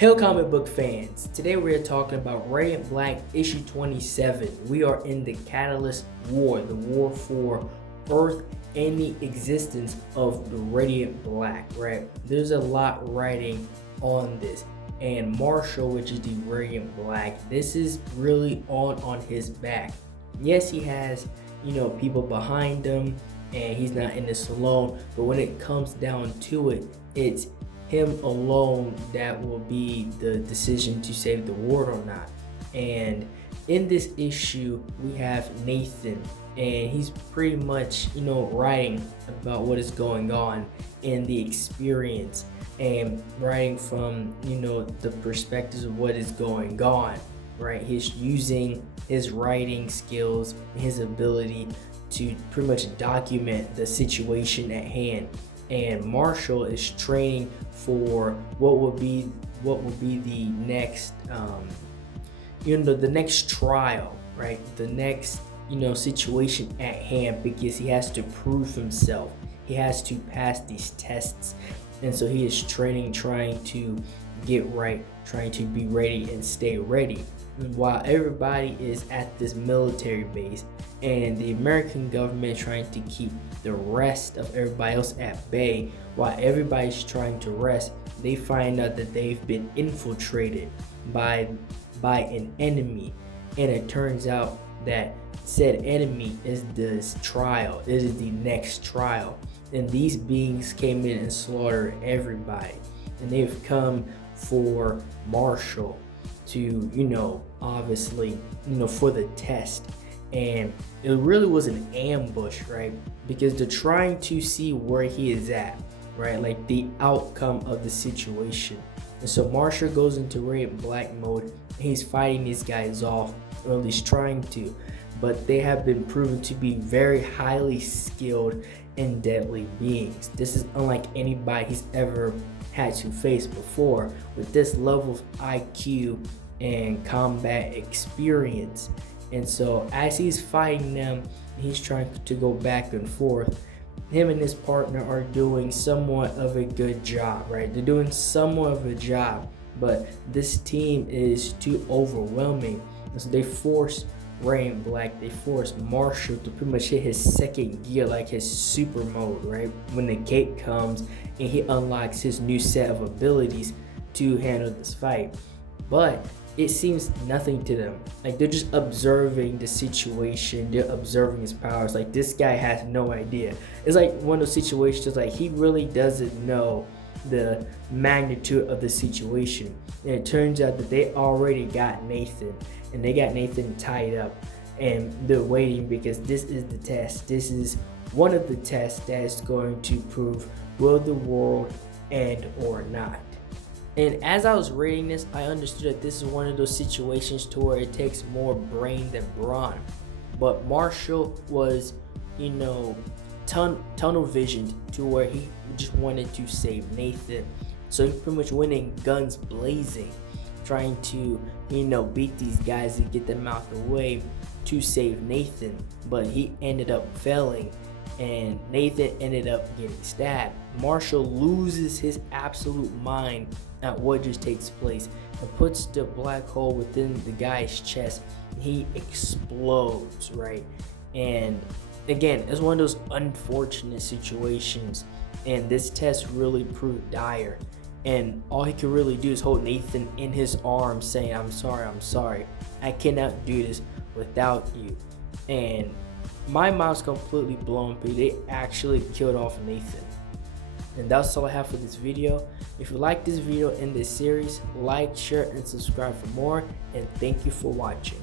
Hello comic book fans, today we're talking about Radiant Black issue 27. We are in the Catalyst War, the war for Earth and the existence of the Radiant Black, right? There's a lot writing on this, and Marshall, which is the Radiant Black, this is really on his back. Yes, he has, people behind him, and he's not in this alone, but when it comes down to it, it's him alone that will be the decision to save the world or not. And in this issue, we have Nathan, and he's pretty much, writing about what is going on in the experience and writing from, the perspectives of what is going on, right? He's using his writing skills, his ability to pretty much document the situation at hand. And Marshall is training for what will be the next the next trial, right? The next situation at hand, because he has to prove himself. He has to pass these tests, and so he is training, trying to get right, trying to be ready and stay ready. And while everybody is at this military base and the American government trying to keep the rest of everybody else at bay, while everybody's trying to rest, they find out that they've been infiltrated by an enemy, and it turns out that said enemy is this trial. This is the next trial, and these beings came in and slaughtered everybody, and they've come for Marshall to obviously for the test. And it really was an ambush, right? Because they're trying to see where he is at, right? Like the outcome of the situation. And so Marshall goes into Radiant Black mode. He's fighting these guys off, or at least trying to, but they have been proven to be very highly skilled and deadly beings. This is unlike anybody he's ever had to face before, with this level of IQ and combat experience. And so as he's fighting them, he's trying to go back and forth. Him and his partner are doing somewhat of a good job, right? They're doing somewhat of a job, but this team is too overwhelming. And so they force Radiant Black, they force Marshall to pretty much hit his second gear, like his super mode, right? When the gate comes and he unlocks his new set of abilities to handle this fight. But it seems nothing to them. Like, they're just observing the situation, they're observing his powers. Like, this guy has no idea. It's like one of those situations, like, he really doesn't know the magnitude of the situation. And it turns out that they already got Nathan, and they got Nathan tied up, and they're waiting because this is the test. This is one of the tests that is going to prove, will the world end or not. And as I was reading this, I understood that this is one of those situations to where it takes more brain than brawn. But Marshall was, tunnel visioned to where he just wanted to save Nathan. So he pretty much went in guns blazing, trying to, beat these guys and get them out the way to save Nathan. But he ended up failing, and Nathan ended up getting stabbed. Marshall loses his absolute mind at what just takes place and puts the black hole within the guy's chest. He explodes, right? And again, it's one of those unfortunate situations, and this test really proved dire. And all he could really do is hold Nathan in his arms, saying, I'm sorry, I cannot do this without you. And my mind's completely blown, but they actually killed off Nathan. And that's all I have for this video. If you like this video in this series, like, share, and subscribe for more. And thank you for watching.